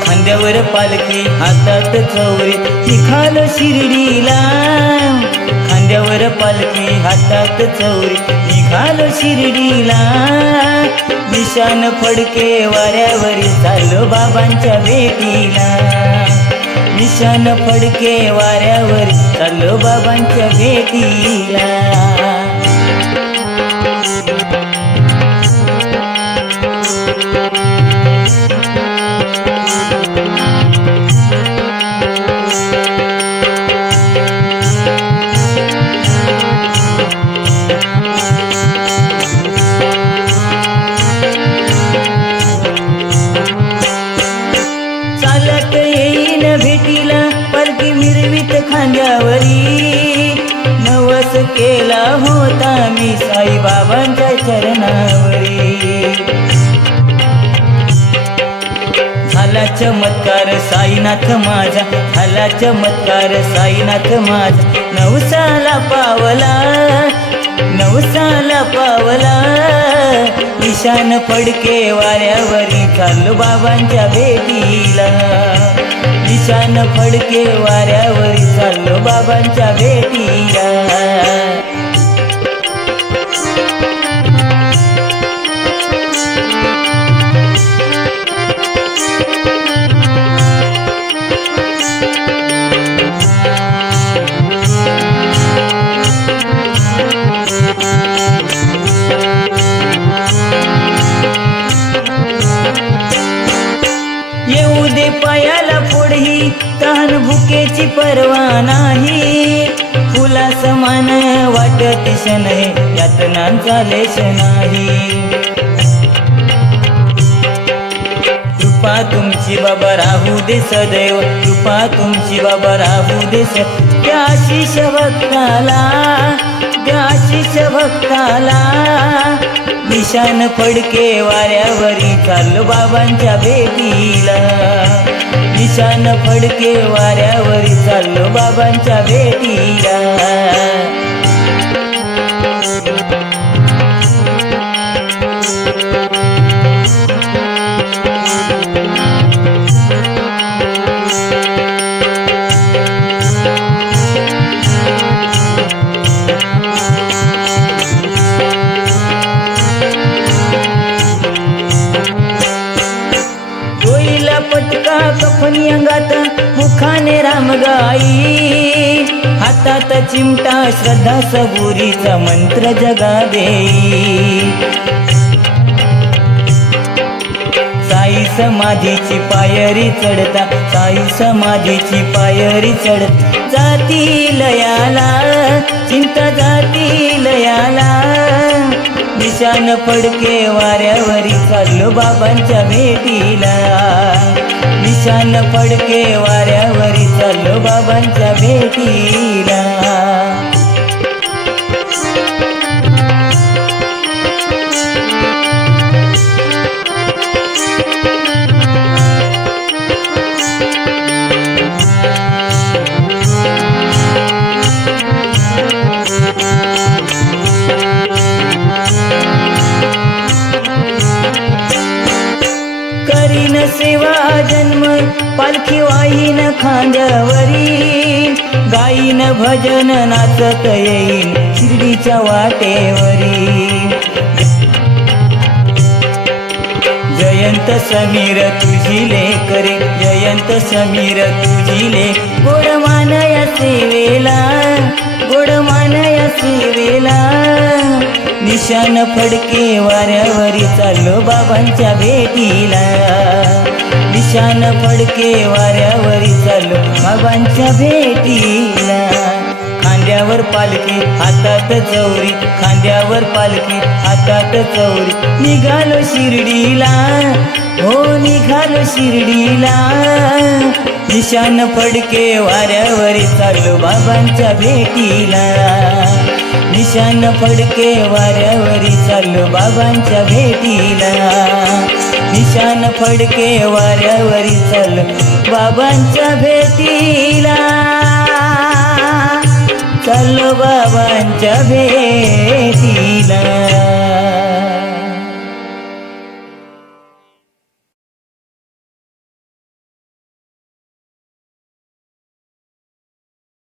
खांद्यावर पालखी हातात चौरी निघालो शिर्डीला, खांद्यावर पालखी हातात चौरी निघालो शिर्डीला, निशान फडके वाऱ्यावरी चाललो बाबांच्या भेटीला, निशान फडके वाऱ्यावरी चाललो बाबांच्या भेटीला. चालत येईन भेटीला पालखी मिरवीत खांद्यावरी, नवस केला होता मी साईबाबांच्या चरणावरी. झाला चमत्कार साईनाथ माझा, झाला चमत्कार साईनाथ माझा, नवसाला पावला, नवसाला पावला, निशान फडके वाऱ्यावरी चाललो बाबांच्या भेटीला, निशान फडके वाऱ्यावरी चाललो बाबांच्या भेटीला. येऊ दे पायाला पुढही तहान भुकेची परवा नाही, फुला समान वाटत शनय यातनांचा लेश नाही. कृपा तुमची बाबा राहू दे सदैव, कृपा तुमची बाबा राहू दे सदैव, त्या आशिष भक्ताला, त्या आशिष भक्ताला, निशान फडके वाऱ्यावरी चाललो बाबांच्या भेटीला, निशान फडके वाऱ्यावरी चाललो बाबांच्या भेटीला. पटका कफनी अंगात मुखाने रामगाई, हातात चिमटा श्रद्धा सबुरीचा मंत्र जगा देई. साई समाधीची पायरी चढता, साई समाधीची पायरी चढता, जाती लयाला, चिंता जाती लयाला, निशान फडके वाऱ्यावरी चाललो बाबांच्या भेटीला, निशान फडके वाऱ्यावरी चाललो बाबांच्या भेटीला. करीन सेवा जन्म पालखी वाहीन खांद्यावरी, गाईन भजन नाचत येईन शिर्डीच्या वाटेवरी. जयंत समीर तुझी लेकरे, जयंत समीर तुझी ले, गोड मानया सेवेला, गोड मानया सेवेला, निशान फडके वाऱ्यावरी चाललो बाबांच्या भेटीला, निशान फडके वाऱ्यावरी चाललो बाबांच्या भेटीला. खांद्यावर पालखी हातात चौरी, खांद्यावर पालखी हातात चौरी, निघालो शिर्डीला, हो निघालो शिर्डीला, निशान फडके वाऱ्यावरी चाललो बाबांच्या भेटीला, निशान फडके वाऱ्यावरी चाललो बाबांच्या भेटीला. निशान फडके वाऱ्यावरी चल बाबांच्या भेटीला, चल बाबांच्या भेटीला.